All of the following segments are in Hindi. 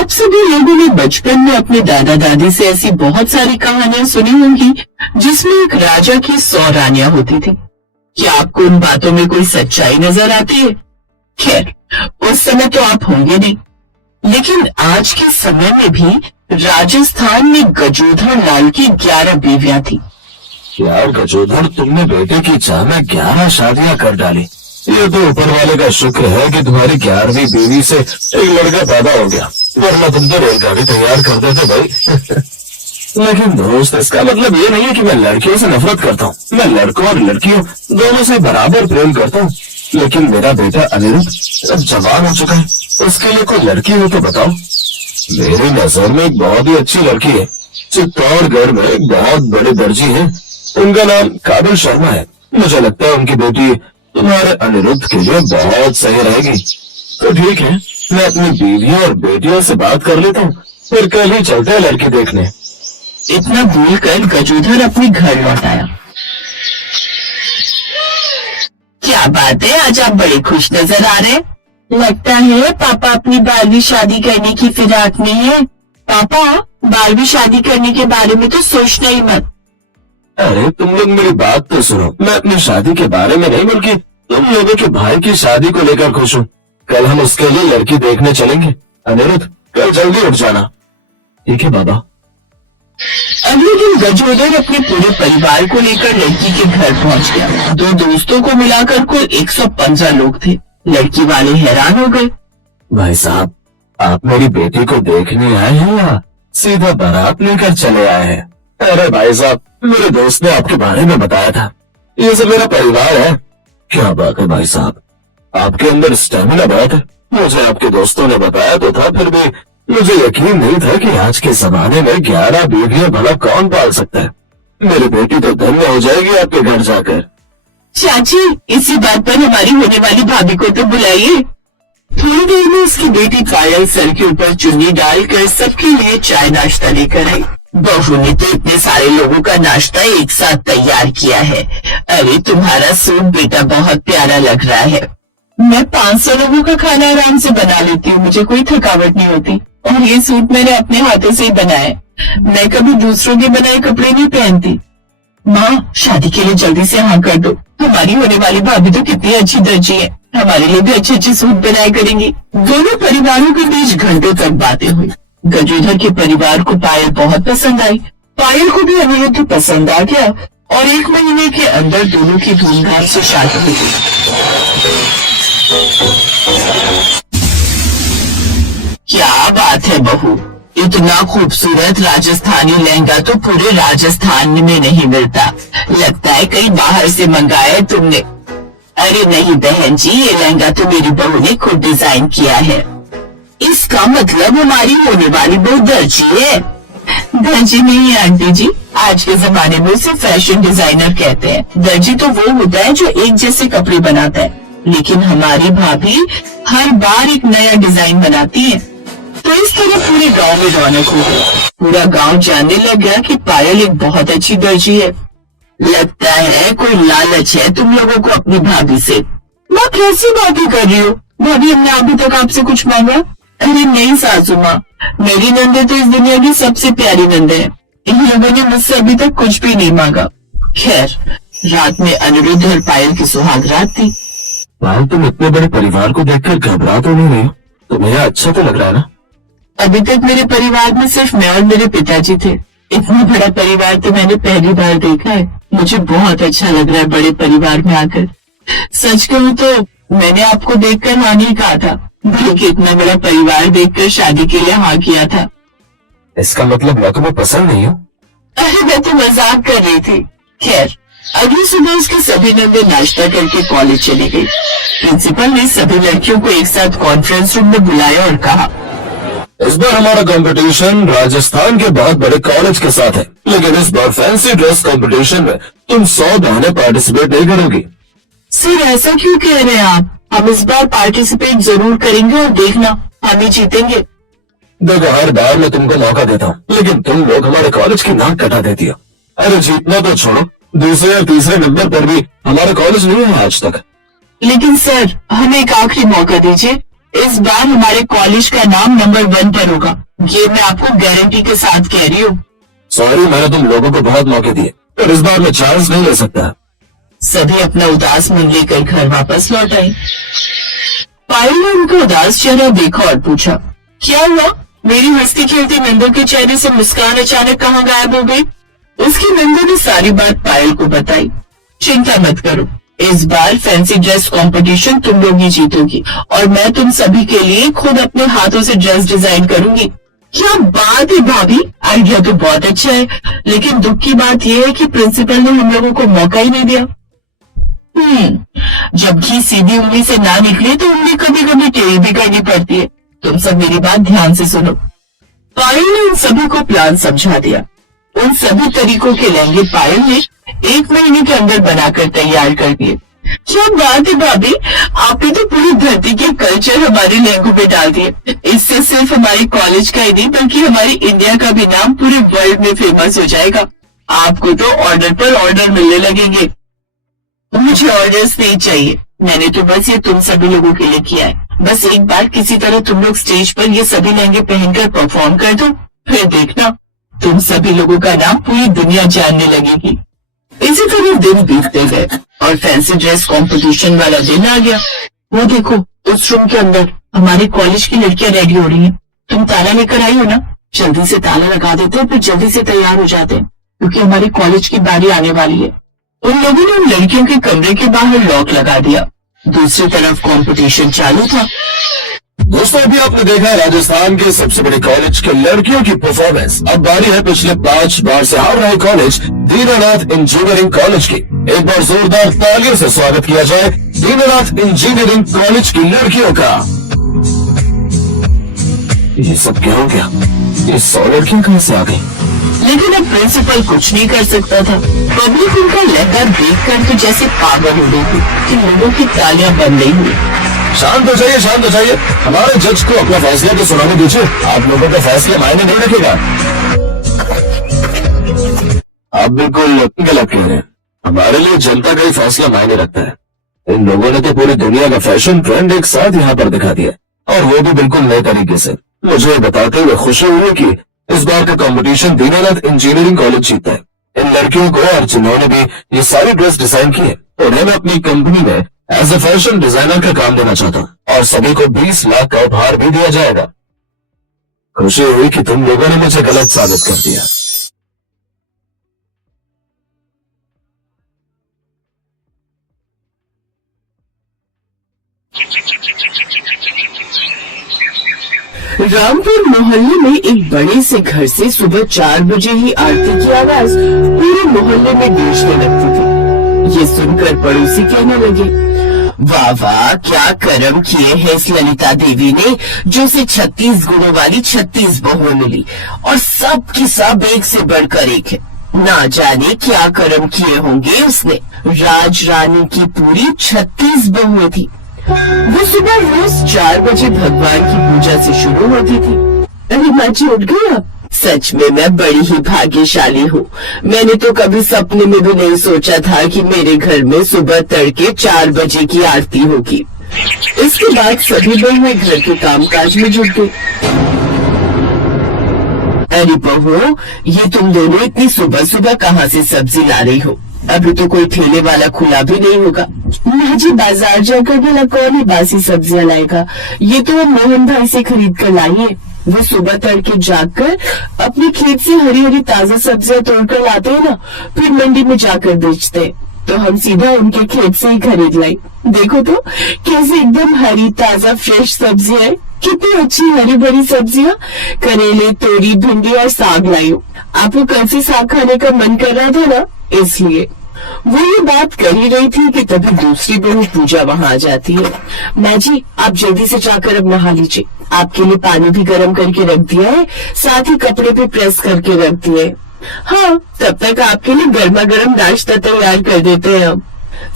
आप सभी लोगों ने बचपन में अपने दादा दादी से ऐसी बहुत सारी कहानियां सुनी होंगी जिसमें एक राजा की 100 रानियां होती थी। क्या आपको उन बातों में कोई सच्चाई नजर आती है? खैर, उस समय तो आप होंगे नहीं, लेकिन आज के समय में भी राजस्थान में गजोधर लाल की 11 बीवियां थी। यार गजोधर, तुमने बेटे की चाह में 11 शादियां कर डाली। ये तो ऊपर वाले का शुक्र है कि तुम्हारी 11वीं बीवी से एक लड़का पैदा हो गया, वरना तुम तो रेलगाड़ी तैयार कर देते भाई। लेकिन दोस्त, इसका मतलब ये नहीं है कि मैं लड़कियों से नफरत करता हूँ। मैं लड़कों और लड़कियों दोनों से बराबर प्रेम करता हूँ। लेकिन मेरा बेटा अनिरुद्ध अब जवान हो चुका है, उसके लिए कोई लड़की हो तो बताओ। मेरी नजर में एक बहुत ही अच्छी लड़की है। चित्तौड़गढ़ में एक बहुत बड़े दर्जी है, उनका नाम काबिल शर्मा है। मुझे लगता है उनकी बेटी तुम्हारे अनिरुद्ध के लिए बहुत सही रहेगी। तो ठीक है, मैं अपनी बीवियों और बेटियों से बात कर लेता हूँ, फिर कल ही चलते हैं लड़की देखने। इतना बोलकर गजोधर अपने घर लौट आया। क्या बात है, आज आप बड़े खुश नजर आ रहे हैं। लगता है पापा अपनी 12वीं शादी करने की फिराक में है। पापा, 12वीं शादी करने के बारे में तो सोचना ही मत। अरे तुम लोग मेरी बात तो सुनो। मैं अपनी शादी के बारे में नहीं, बल्कि तुम लोगों के भाई की शादी को लेकर खुश हूँ। कल हम उसके लिए लड़की देखने चलेंगे। अनिरुद्ध, कल जल्दी उठ जाना। ठीक है बाबा। अगले दिन गजोधर अपने पूरे परिवार को लेकर लड़की के घर पहुंच गया। 2 दोस्तों को मिलाकर कुल 115 लोग थे। लड़की वाले हैरान हो गए। भाई साहब, आप मेरी बेटी को देखने आए हैं या सीधा बारात लेकर चले आए हैं? अरे भाई साहब, मेरे दोस्त ने आपके बारे में बताया था। ये सब मेरा परिवार है। क्या बात है भाई साहब, आपके अंदर स्टेमिना बहुत है। मुझे आपके दोस्तों ने बताया तो था, फिर भी मुझे यकीन नहीं था कि आज के जमाने में 11 बीवियां भला कौन पाल सकता है। मेरी बेटी तो धन्य हो जाएगी आपके घर जाकर। चाची, इसी बात पर हमारी होने वाली भाभी को तो बुलाइए। थोड़ी देर में उसकी बेटी पायल सर के ऊपर चुन्नी डालकर सबके लिए चाय नाश्ता लेकर आई। बहू ने तो इतने सारे लोगों का नाश्ता एक साथ तैयार किया है। अरे तुम्हारा सूप बेटा बहुत प्यारा लग रहा है। मैं 500 लोगों का खाना आराम से बना लेती हूँ, मुझे कोई थकावट नहीं होती। और ये सूट मैंने अपने हाथों से ही बनाया। मैं कभी दूसरों के बनाए कपड़े नहीं पहनती। माँ, शादी के लिए जल्दी से हाँ कर दो। हमारी होने वाली भाभी तो कितनी अच्छी दर्जी है, हमारे लिए भी अच्छे अच्छे सूट बनाया करेंगी। दोनों परिवारों के बीच घंटों तक बातें हुई। गजोधर के परिवार को पायल बहुत पसंद आई। पायल को भी अनिरुद्ध पसंद आ गया और 1 महीने के अंदर दोनों की धूमधाम से शादी हो गई। क्या बात है बहू, इतना खूबसूरत राजस्थानी लहंगा तो पूरे राजस्थान में नहीं मिलता। लगता है कहीं बाहर से मंगाया है तुमने। अरे नहीं बहन जी, ये लहंगा तो मेरी बहू ने खुद डिजाइन किया है। इसका मतलब हमारी होने वाली बहू दर्जी है। दर्जी नहीं आंटी जी, आज के जमाने में उसे फैशन डिजाइनर कहते हैं। दर्जी तो वो होता है जो एक जैसे कपड़े बनाता है, लेकिन हमारी भाभी हर बार एक नया डिजाइन बनाती है। तो इस तरह पूरे गांव में रौनक हो गई। पूरा गांव जानने लग गया कि पायल एक बहुत अच्छी दर्जी है। लगता है कोई लालच है तुम लोगों को अपनी भाभी से। मैं कैसी बातें कर रही हूँ? भाभी, हमने अभी तक आपसे कुछ मांगा? अरे नहीं सासू माँ, मेरी नंदे तो इस दुनिया की सबसे प्यारी नंदे है। इन लोगों ने मुझसे अभी तक कुछ भी नहीं मांगा। खैर, रात में अनिरुद्ध और पायल की सुहाग रात थी। पायल, तुम इतने बड़े परिवार को देखकर घबरा तो नहीं रही हो? तुम्हें अच्छा तो लग रहा है ना? अभी तक मेरे परिवार में सिर्फ मैं और मेरे पिताजी थे। इतना बड़ा परिवार तो मैंने पहली बार देखा है। मुझे बहुत अच्छा लग रहा है बड़े परिवार में आकर। सच कहूँ तो मैंने आपको देखकर हाँ नहीं कहा था, बल्कि इतना बड़ा परिवार देखकर शादी के लिए हाँ किया था। इसका मतलब मैं तुम्हें पसंद नहीं हूँ? अरे मैं तो मजाक कर रही थी। खैर, अगली सुबह उसके सभी नंदे नाश्ता करके कॉलेज चली गई। प्रिंसिपल ने सभी लड़कियों को एक साथ कॉन्फ्रेंस रूम में बुलाया और कहा, इस बार हमारा कंपटीशन राजस्थान के बहुत बड़े कॉलेज के साथ है, लेकिन इस बार फैंसी ड्रेस कंपटीशन में तुम 100 बहनें पार्टिसिपेट नहीं करोगी। सर, ऐसा क्यों कह रहे हैं आप? हम इस बार पार्टिसिपेट जरूर करेंगे और देखना, हम ही जीतेंगे। देखो, हर बार मैं तुमको मौका देता हूँ, लेकिन तुम लोग हमारे कॉलेज की नाक कटा देती हो। अरे जीतना तो छोड़ो, दूसरे या तीसरे नंबर पर भी हमारा कॉलेज नहीं है आज तक। लेकिन सर, हमें एक आखिरी मौका दीजिए। इस बार हमारे कॉलेज का नाम नंबर 1 पर होगा, ये मैं आपको गारंटी के साथ कह रही हूँ। सॉरी, मैंने तुम लोगों को बहुत मौके दिए, पर इस बार मैं चांस नहीं ले सकता। सभी अपना उदास मन लेकर घर वापस लौट आए। पायल ने उनका उदास चेहरा देखा और पूछा, क्या हुआ? मेरी हंसती खेलती नंदू के चेहरे से मुस्कान अचानक कहाँ गायब हो गई? उसकी नंदू ने सारी बात पायल को बताई। चिंता मत करो, इस बार फैंसी ड्रेस कंपटीशन तुम लोग ही जीतोगी और मैं तुम सभी के लिए खुद अपने हाथों से ड्रेस डिजाइन करूंगी। क्या बात है भाभी, आइडिया तो बहुत अच्छा है, लेकिन दुख की बात यह है कि प्रिंसिपल ने हम लोगों को मौका ही नहीं दिया। जब घी सीधी उंगली से ना निकले तो उंगली कभी कभी टेढ़ी भी करनी पड़ती है। तुम सब मेरी बात ध्यान से सुनो। पायल ने उन सभी को प्लान समझा दिया। उन सभी तरीकों के लहंगे पायल ने 1 महीने के अंदर बनाकर तैयार कर दिए। क्या बात है भाभी, आपने तो पूरी धरती के कल्चर हमारे लहंगों में डाल दिए। इससे सिर्फ हमारे कॉलेज का ही नहीं बल्कि हमारी इंडिया का भी नाम पूरे वर्ल्ड में फेमस हो जाएगा। आपको तो ऑर्डर पर ऑर्डर मिलने लगेंगे। मुझे ऑर्डर्स नहीं चाहिए, मैंने तो बस ये तुम सभी लोगों के लिए किया है। बस एक बार किसी तरह तुम लोग स्टेज पर ये सभी लहंगे पहनकर परफॉर्म कर दो, फिर देखना तुम सभी लोगों का नाम पूरी दुनिया जानने लगेगी। इसी तरह दिन बीतते गए और फैंसी ड्रेस कंपटीशन वाला दिन आ गया। वो देखो, उस रूम के अंदर हमारे कॉलेज की लड़कियां रेडी हो रही हैं। तुम ताला लेकर आई हो ना? जल्दी से ताला लगा देते हैं, फिर जल्दी से तैयार हो जाते हैं, क्योंकि हमारे कॉलेज की बारी आने वाली है। उन लोगों ने उन लड़कियों के कमरे के बाहर लॉक लगा दिया। दूसरी तरफ कंपटीशन चालू था। दोस्तों, अभी आपने देखा है राजस्थान के सबसे बड़े कॉलेज के लड़कियों की परफॉर्मेंस। अब बारी है पिछले 5 बार से हार रहे कॉलेज दीनानाथ इंजीनियरिंग कॉलेज की। एक बार जोरदार तालियों से स्वागत किया जाए दीनानाथ इंजीनियरिंग कॉलेज की लड़कियों का। ये सब क्या हो गया? ये 100 लड़कियां कहां से आ गई? लेकिन अब प्रिंसिपल कुछ नहीं कर सकता था। पब्लिक उनका लहंगा देखकर तो जैसे पागल हो गई थी कि लोगों की तालियां बंद नहीं हुई। शांत हो जाइए, शांत हो जाइए। हमारे जज को अपना फैसला तो सुनाने दीजिए। आप लोगों का फैसला मायने नहीं रखेगा। आप बिल्कुल गलत कह रहे हैं। हमारे लिए जनता का ही फैसला मायने रखता है। इन लोगों ने तो पूरी दुनिया का फैशन ट्रेंड एक साथ यहाँ पर दिखा दिया, और वो भी बिल्कुल नए तरीके से। मुझे बताते हुए खुशी हुई कि इस बार का कंपटीशन दीनानाथ इंजीनियरिंग कॉलेज जीता है। इन लड़कियों को और जिन्होंने भी ये सारी ड्रेस डिजाइन की है, उन्हें मैं अपनी कंपनी में एज ए फैशन डिजाइनर का काम देना चाहता हूँ, और सभी को 20 लाख का उपहार भी दिया जाएगा। खुशी हुई कि तुम लोगों ने मुझे गलत साबित कर दिया। रामपुर मोहल्ले में एक बड़े से घर से सुबह 4 बजे ही आरती की आवाज पूरे मोहल्ले में गूंजने लगती थी। ये सुनकर पड़ोसी कहने लगे, वाह वाह, क्या कर्म किए हैं इस ललिता देवी ने, जो उसे 36 गुणों वाली 36 बहुएं मिली, और सब की सब एक से बढ़कर एक है। ना जाने क्या कर्म किए होंगे उसने। राज रानी की पूरी 36 बहुएं थी। वो सुबह रोज 4 बजे भगवान की पूजा से शुरू होती थी। अरे माँ जी, उठ गई आप? सच में मैं बड़ी ही भाग्यशाली हूँ। मैंने तो कभी सपने में भी नहीं सोचा था कि मेरे घर में सुबह तड़के 4 बजे की आरती होगी। इसके बाद सभी बहुएं घर के कामकाज में जुट गई। अरे बहू, ये तुम दोनों इतनी सुबह सुबह कहाँ से सब्जी ला रही हो? अभी तो कोई ठेले वाला खुला भी नहीं होगा। माँ जी, बाजार जाकर भला कौन ही बासी सब्जियां लाएगा? ये तो हम मोहन भाई से खरीद कर लाई है। वो सुबह तड़के जाकर अपने खेत से हरी हरी ताजा सब्जियां तोड़कर लाते हैं ना, फिर मंडी में जाकर बेचते हैं। तो हम सीधा उनके खेत से ही खरीद लाई। देखो तो कैसे एकदम हरी ताजा फ्रेश सब्जियां है। कितनी अच्छी हरी भरी सब्जियां, करेले, तोरी, भिंडी और साग लाई हूँ। आपको कल से साग खाने का मन कर रहा था ना, इसलिए। वो ये बात कर ही रही थी कि तभी दूसरी बहू पूजा वहाँ आ जाती है। माँ जी, आप जल्दी से जाकर अब नहा लीजिए। आपके लिए पानी भी गर्म करके रख दिया है, साथ ही कपड़े पे प्रेस करके रख दिए। हाँ, तब तक आपके लिए गर्मा गर्म नाश्ता तैयार कर देते हैं हम।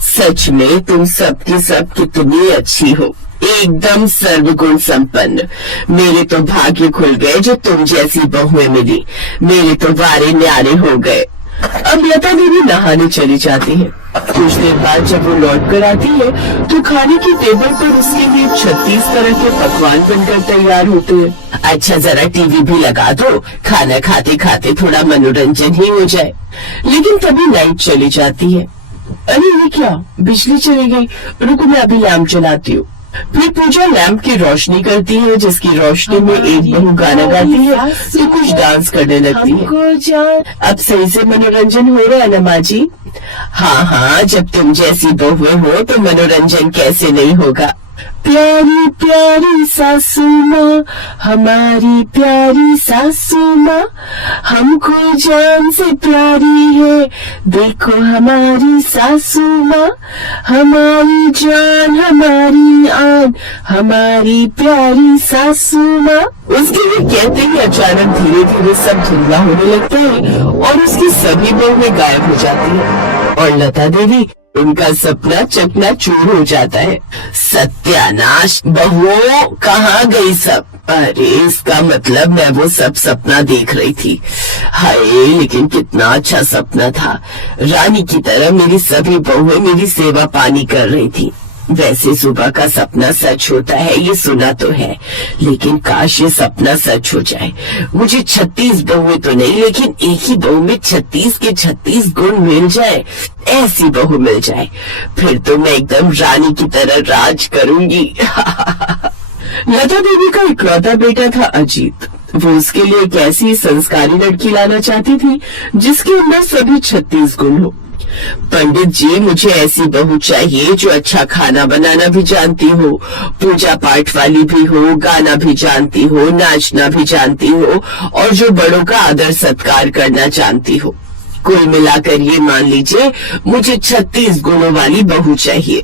सच में तुम सबकी सब कितनी अच्छी हो, एकदम सर्वगुण संपन्न। मेरे तो भाग्य खुल गए जो तुम जैसी बहुएं मिली। मेरे तो वारे न्यारे हो गए। अब लता देवी नहाने चली जाती है। कुछ देर बाद जब वो लौट कर आती है तो खाने की टेबल पर उसके लिए 36 तरह के पकवान बनकर तैयार होते हैं। अच्छा जरा टीवी भी लगा दो, खाना खाते खाते थोड़ा मनोरंजन ही हो जाए। लेकिन तभी लाइट चली जाती है। अरे ये क्या, बिजली चली गई, रुको मैं अभी लैंप जलाती हूँ। फिर पूजा लैंप की रोशनी करती है, जिसकी रोशनी में एक बहू गाना गाती है तो कुछ डांस करने लगती है। अब सही से मनोरंजन हो रहा है ना माँ जी? हाँ हाँ, जब तुम जैसी बहुएं हो तो मनोरंजन कैसे नहीं होगा। प्यारी प्यारी सासू माँ, हमारी प्यारी सासू माँ, हमको जान से प्यारी है, देखो हमारी सासू माँ, हमारी जान हमारी आन, हमारी प्यारी सासू माँ। उसके लिए कहते ही अचानक धीरे धीरे सब धुंधला होने लगता है और उसकी सभी बहुएं गायब हो जाती है और लता देवी उनका सपना चकनाचूर हो जाता है। सत्यानाश, बहुओं कहाँ गई सब? अरे इसका मतलब मैं वो सब सपना देख रही थी। हाय, लेकिन कितना अच्छा सपना था। रानी की तरह मेरी सभी बहुएं मेरी सेवा पानी कर रही थी। वैसे सुबह का सपना सच होता है ये सुना तो है, लेकिन काश ये सपना सच हो जाए। मुझे 36 बहुएं तो नहीं, लेकिन एक ही बहू में 36 के 36 गुण मिल जाए, ऐसी बहू मिल जाए, फिर तो मैं एकदम रानी की तरह राज करूंगी। लता देवी का इकलौता बेटा था अजीत। वो उसके लिए एक ऐसी संस्कारी लड़की लाना चाहती थी जिसके अंदर सभी 36 गुण हो। पंडित जी, मुझे ऐसी बहू चाहिए जो अच्छा खाना बनाना भी जानती हो, पूजा पाठ वाली भी हो, गाना भी जानती हो, नाचना भी जानती हो और जो बड़ों का आदर सत्कार करना जानती हो। कुल मिलाकर ये मान लीजिए मुझे 36 गुणों वाली बहू चाहिए।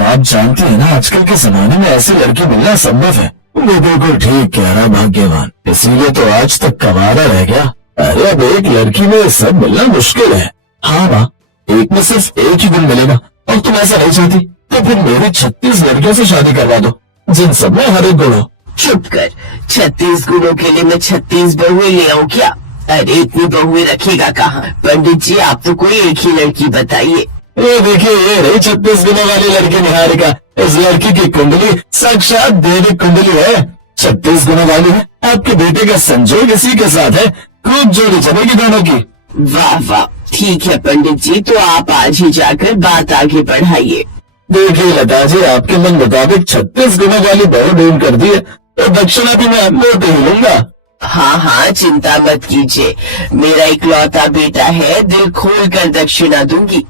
आप जानते हैं ना, आजकल के जमाने में ऐसी लड़की मिलना संभव है। वो बिल्कुल ठीक कह रहा भाग्यवान, इसीलिए तो आज तक कवारा रह गया। अरे अब एक लड़की में सब मिलना मुश्किल है। हाँ माँ, एक में सिर्फ एक ही गुण मिलेगा और तुम ऐसा नहीं चाहती तो फिर मेरी 36 लड़कियों से शादी करवा दो जिन सब में हर एक गुण हो। चुप कर, 36 गुणों के लिए मैं 36 बहुएं ले आऊं क्या? अरे इतनी बहुएं रखेगा कहाँ? पंडित जी आप तो कोई एक ही लड़की बताइए। ये देखिए, ये रही 36 गुणों वाली लड़की निहारिका। इस लड़की की कुंडली साक्षात देवी कुंडली है, 36 गुणों वाली है। आपके बेटे का संजोग इसी के साथ है, खूब जोड़ी जमेगी दोनों की। वाह वाह, ठीक है पंडित जी, तो आप आज ही जाकर बात आगे बढ़ाइए। देखिए लता जी, आपके मन मुताबिक 36 गुणों वाली बहू ढूंढ कर दी है तो दक्षिणा भी मैं लौट ही लूंगा। हाँ हाँ, चिंता मत कीजिए, मेरा इकलौता बेटा है, दिल खोल कर दक्षिणा दूंगी।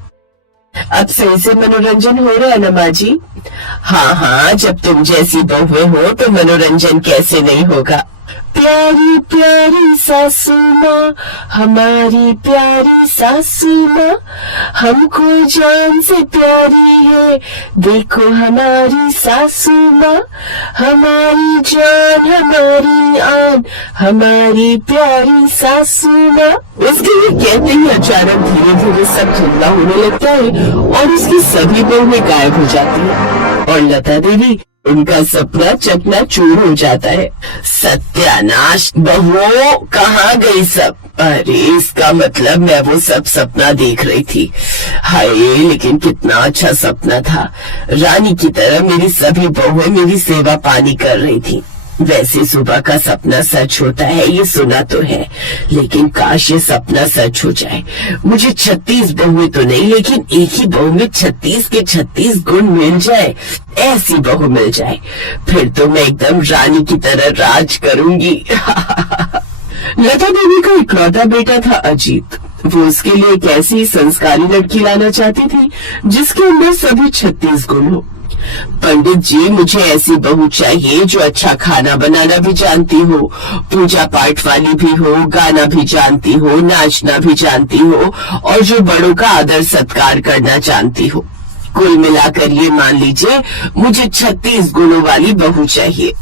अब सही से मनोरंजन हो रहा है ना माँ जी? हाँ हाँ, जब तुम जैसी बहुएं हो तो मनोरंजन कैसे नहीं होगा। प्यारी प्यारी सासू माँ, हमारी प्यारी सासू माँ, हमको जान से प्यारी है, देखो हमारी सासू माँ, हमारी जान हमारी आन, हमारी प्यारी सासू माँ। उसके लिए कहते ही अचानक धीरे धीरे सब धुंधला होने लगता है और उसकी सभी बहुएं गायब हो जाती है और लता देवी उनका सपना चकनाचूर हो जाता है। सत्यानाश, बहुओं कहाँ गई सब? अरे इसका मतलब मैं वो सब सपना देख रही थी। हाय, लेकिन कितना अच्छा सपना था। रानी की तरह मेरी सभी बहुएं मेरी सेवा पानी कर रही थी। वैसे सुबह का सपना सच होता है ये सुना तो है, लेकिन काश ये सपना सच हो जाए। मुझे 36 बहुएं तो नहीं, लेकिन एक ही बहू में 36 के 36 गुण मिल जाए, ऐसी बहू मिल जाए, फिर तो मैं एकदम रानी की तरह राज करूंगी। लता देवी का इकलौता बेटा था अजीत। वो उसके लिए एक ऐसी संस्कारी लड़की लाना चाहती थी जिसके अंदर सभी 36 गुण हो। पंडित जी, मुझे ऐसी बहू चाहिए जो अच्छा खाना बनाना भी जानती हो, पूजा पाठ वाली भी हो, गाना भी जानती हो, नाचना भी जानती हो और जो बड़ों का आदर सत्कार करना जानती हो। कुल मिलाकर ये मान लीजिए मुझे 36 गुणों वाली बहू चाहिए।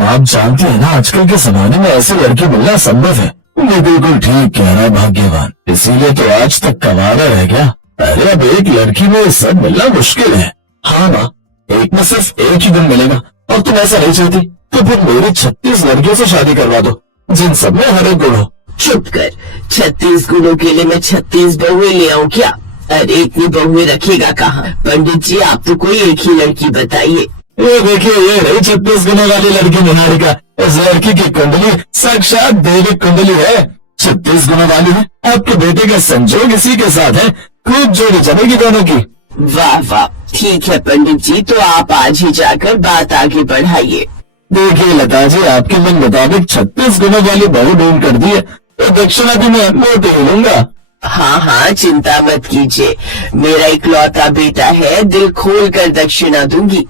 आप जानते हैं ना, आजकल के जमाने में ऐसी लड़की मिलना संभव है। वो बिल्कुल ठीक कह रहा भाग्यवान, इसीलिए तो आज तक कवारा रह गया। अरे अब एक लड़की में सब मिलना मुश्किल है। हाँ माँ, एक में सिर्फ एक ही गुण मिलेगा और तुम ऐसा नहीं चाहती तो फिर मेरी 36 लड़कियों से शादी करवा दो जिन सब में हर एक गुण हो। चुप कर, 36 गुणों के लिए मैं 36 बहुएं ले आऊं क्या? अरे इतनी बहुएं रखेगा कहाँ? पंडित जी आप तो कोई एक ही लड़की बताइए। ये देखिए, ये रही 36 गुना वाली लड़की निहारिका। इस लड़की की कुंडली साक्षात देवी कुंडली है, 36 गुना वाली है। आपके बेटे का संजोग इसी के साथ है, खूब जोड़ी जमेगी दोनों की। वाह वाह, ठीक है पंडित जी, तो आप आज ही जाकर बात आगे बढ़ाइए। देखिए लता जी, आपके मन मुताबिक 36 गुना वाली बहू ढूंढ कर दी है, तो दक्षिणा भी मैं मोटे ही लूंगा। हाँ हाँ, चिंता मत कीजिए, मेरा इकलौता बेटा है, दिल खोल कर दक्षिणा दूंगी।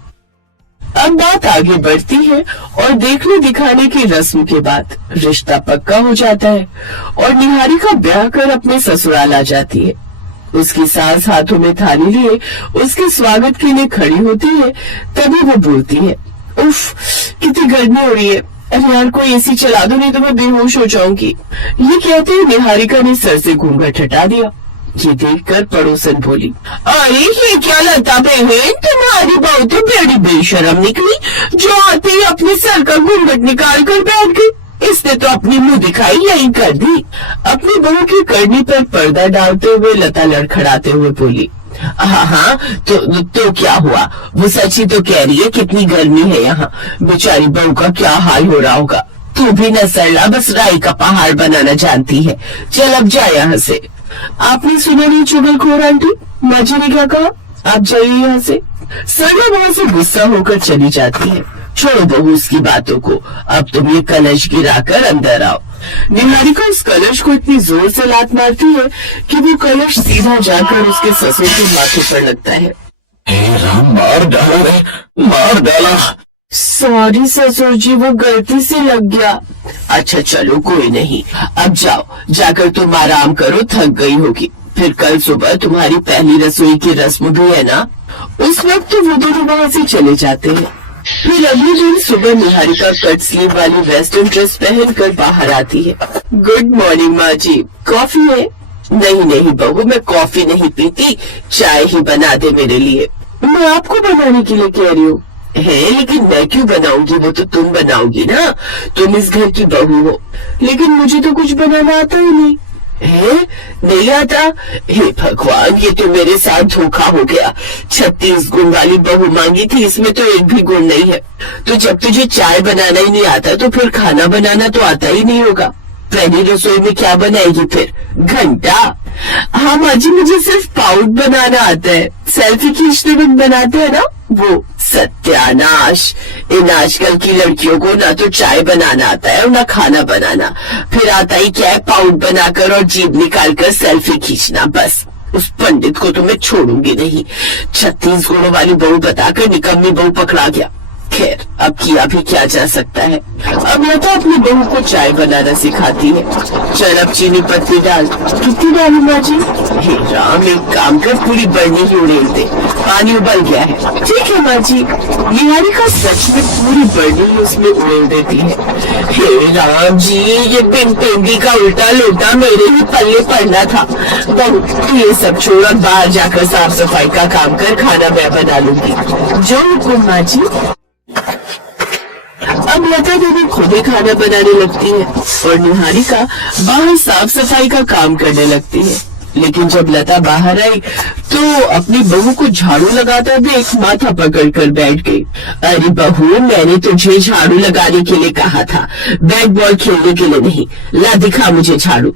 अब बात आगे बढ़ती है और देखने दिखाने की रस्म के बाद रिश्ता पक्का हो जाता है और निहारिका ब्याह कर अपने ससुराल आ जाती है। उसकी सास हाथों में थाली लिए उसके स्वागत के लिए खड़ी होती है। तभी वो बोलती है, उफ कितनी गर्मी हो रही है, अरे यार कोई एसी चला दो, नहीं तो मैं बेहोश हो जाऊंगी। ये कहते ही निहारिका ने सर से घूंघट हटा दिया। ये देखकर पड़ोसन बोली, अरे ये क्या लता बहन, तुम्हारी बहू तो बड़ी बेशरम निकली, जो आते ही अपने सर का घूंघट निकाल कर बैठ गई। इसने तो अपनी मुंह दिखाई यही कर दी। अपनी बहू की करनी पर पर्दा डालते हुए लता लड़खड़ाते हुए बोली, हाँ हाँ तो क्या हुआ, वो सच ही तो कह रही है, कितनी गर्मी है यहाँ, बेचारी बहू का क्या हाल हो रहा होगा। तू भी न सरला, बस राई का पहाड़ बनाना जानती है, चल अब जा यहाँ से। आपने सुना नहीं चुगलखोर आंटी, माँ जी ने क्या कहा, आप जाइए यहाँ से। सरला वहां से गुस्सा होकर चली जाती है। छोड़ो बहू उसकी बातों को, अब तुम ये कलश गिराकर अंदर आओ। निहारिका उस कलश को इतनी जोर से लात मारती है कि वो कलश सीधा जाकर उसके ससुर के माथे पर लगता है। हे राम, मार डाला रे, मार डाला। सॉरी ससुर जी, वो गलती से लग गया। अच्छा चलो कोई नहीं, अब जाओ, जाकर तुम आराम करो, थक गई होगी, फिर कल सुबह तुम्हारी पहली रसोई की रस्म भी है ना। उस वक्त तो वो दोनों वहाँ से चले जाते हैं। फिर अगले दिन सुबह निहारिका कट स्लीव वाली वेस्टर्न ड्रेस पहनकर बाहर आती है। गुड मॉर्निंग माँ जी, कॉफी है? नहीं नहीं बहू, मैं कॉफी नहीं पीती, चाय ही बना दे मेरे लिए। मैं आपको बनाने के लिए कह रही हूँ। है लेकिन मैं क्यों बनाऊंगी, वो तो तुम बनाओगी ना, तुम इस घर की बहू हो। लेकिन मुझे तो कुछ बनाना आता ही नहीं है। नहीं आता? हे भगवान, ये तो मेरे साथ धोखा हो गया। 36 गुण वाली बहू मांगी थी, इसमें तो एक भी गुण नहीं है। तो जब तुझे चाय बनाना ही नहीं आता तो फिर खाना बनाना तो आता ही नहीं होगा। पहली रसोई में क्या बनाएगी फिर, घंटा? हाँ माँ जी, मुझे सिर्फ पाउड बनाना आता है, सेल्फी खींचते वक्त बनाते हैं ना वो। सत्यानाश, इन आजकल की लड़कियों को ना तो चाय बनाना आता है और ना खाना बनाना, फिर आता ही क्या है पाउड बनाकर और जीभ निकालकर सेल्फी खींचना। बस उस पंडित को तो मैं छोड़ूंगी नहीं। 36 गुणों वाली बहू बताकर निकम्मी बहू पकड़ा गया। खैर अब किया भी क्या जा सकता है। अब लता अपनी बहू को चाय बनाना सिखाती है। चल अब चीनी पत्ती डाल। कितनी डालू माँ जी? हे राम, एक काम कर, पूरी बर्नी ही उड़ेल दे, पानी उबल गया है। ठीक है माँ जी। निहारिका सच में पूरी बर्नी ही उसमें उड़ेल देती है। हे राम जी, ये बिन पेंदी का उल्टा लोटा मेरे ही पल्ले पड़ना था। बहू तू ये सब छोड़, बाहर जाकर साफ सफाई का काम कर, खाना मैं बना लूंगी। जो हुकुम माँ जी। अब लता देवी खुद ही खाना बनाने लगती है और निहारिका बाहर साफ सफाई का काम करने लगती है। लेकिन जब लता बाहर आई तो अपनी बहू को झाड़ू लगाता देख माथा पकड़कर बैठ गई। अरे बहू, मैंने तुझे झाड़ू लगाने के लिए कहा था, बैट बॉल खेलने के लिए नहीं। ला दिखा मुझे झाड़ू।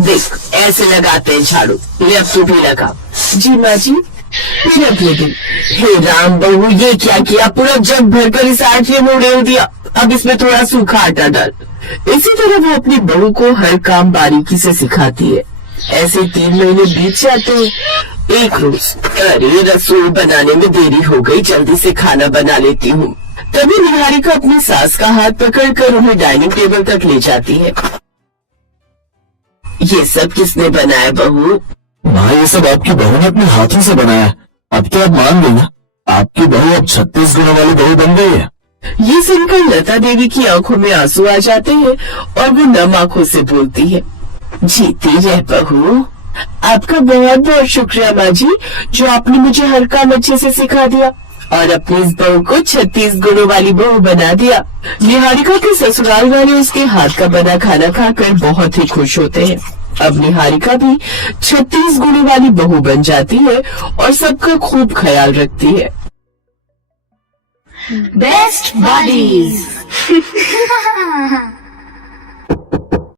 देख ऐसे लगाते हैं झाड़ू, ले अब तू भी लगा। जी माँ जी। फिर अगले दिन, हे राम बहू, ये क्या किया, पूरा जग भरकर इस आटे में उड़ेल दिया, अब इसमें थोड़ा सूखा आटा डाल। इसी तरह वो अपनी बहू को हर काम बारीकी से सिखाती है। ऐसे 3 महीने बीत जाते हैं। एक रोज, अरे रसोई बनाने में देरी हो गई, जल्दी से खाना बना लेती हूँ। तभी निहारिका अपनी सास का हाथ पकड़कर उन्हें डाइनिंग टेबल तक ले जाती है। ये सब किसने बनाया बहू? माँ, ये सब आपकी बहू ने अपने हाथों से बनाया है। अब तो आप मान गई ना, आपकी बहू अब 36 गुणों वाली बहू बन गई है। ये सुनकर लता देवी की आंखों में आंसू आ जाते हैं और वो नम आंखों से बोलती है, जीती रह बहू, आपका बहुत बहुत शुक्रिया माँ जी, जो आपने मुझे हर काम अच्छे से सिखा दिया। और अपनी इस बहू को 36 गुणों वाली बहू बना दिया। निहारिका के ससुराल वाले उसके हाथ का बना खाना खाकर बहुत ही खुश होते हैं। अब निहारिका भी 36 गुणों वाली बहू बन जाती है और सबका खूब ख्याल रखती है। Best buddies.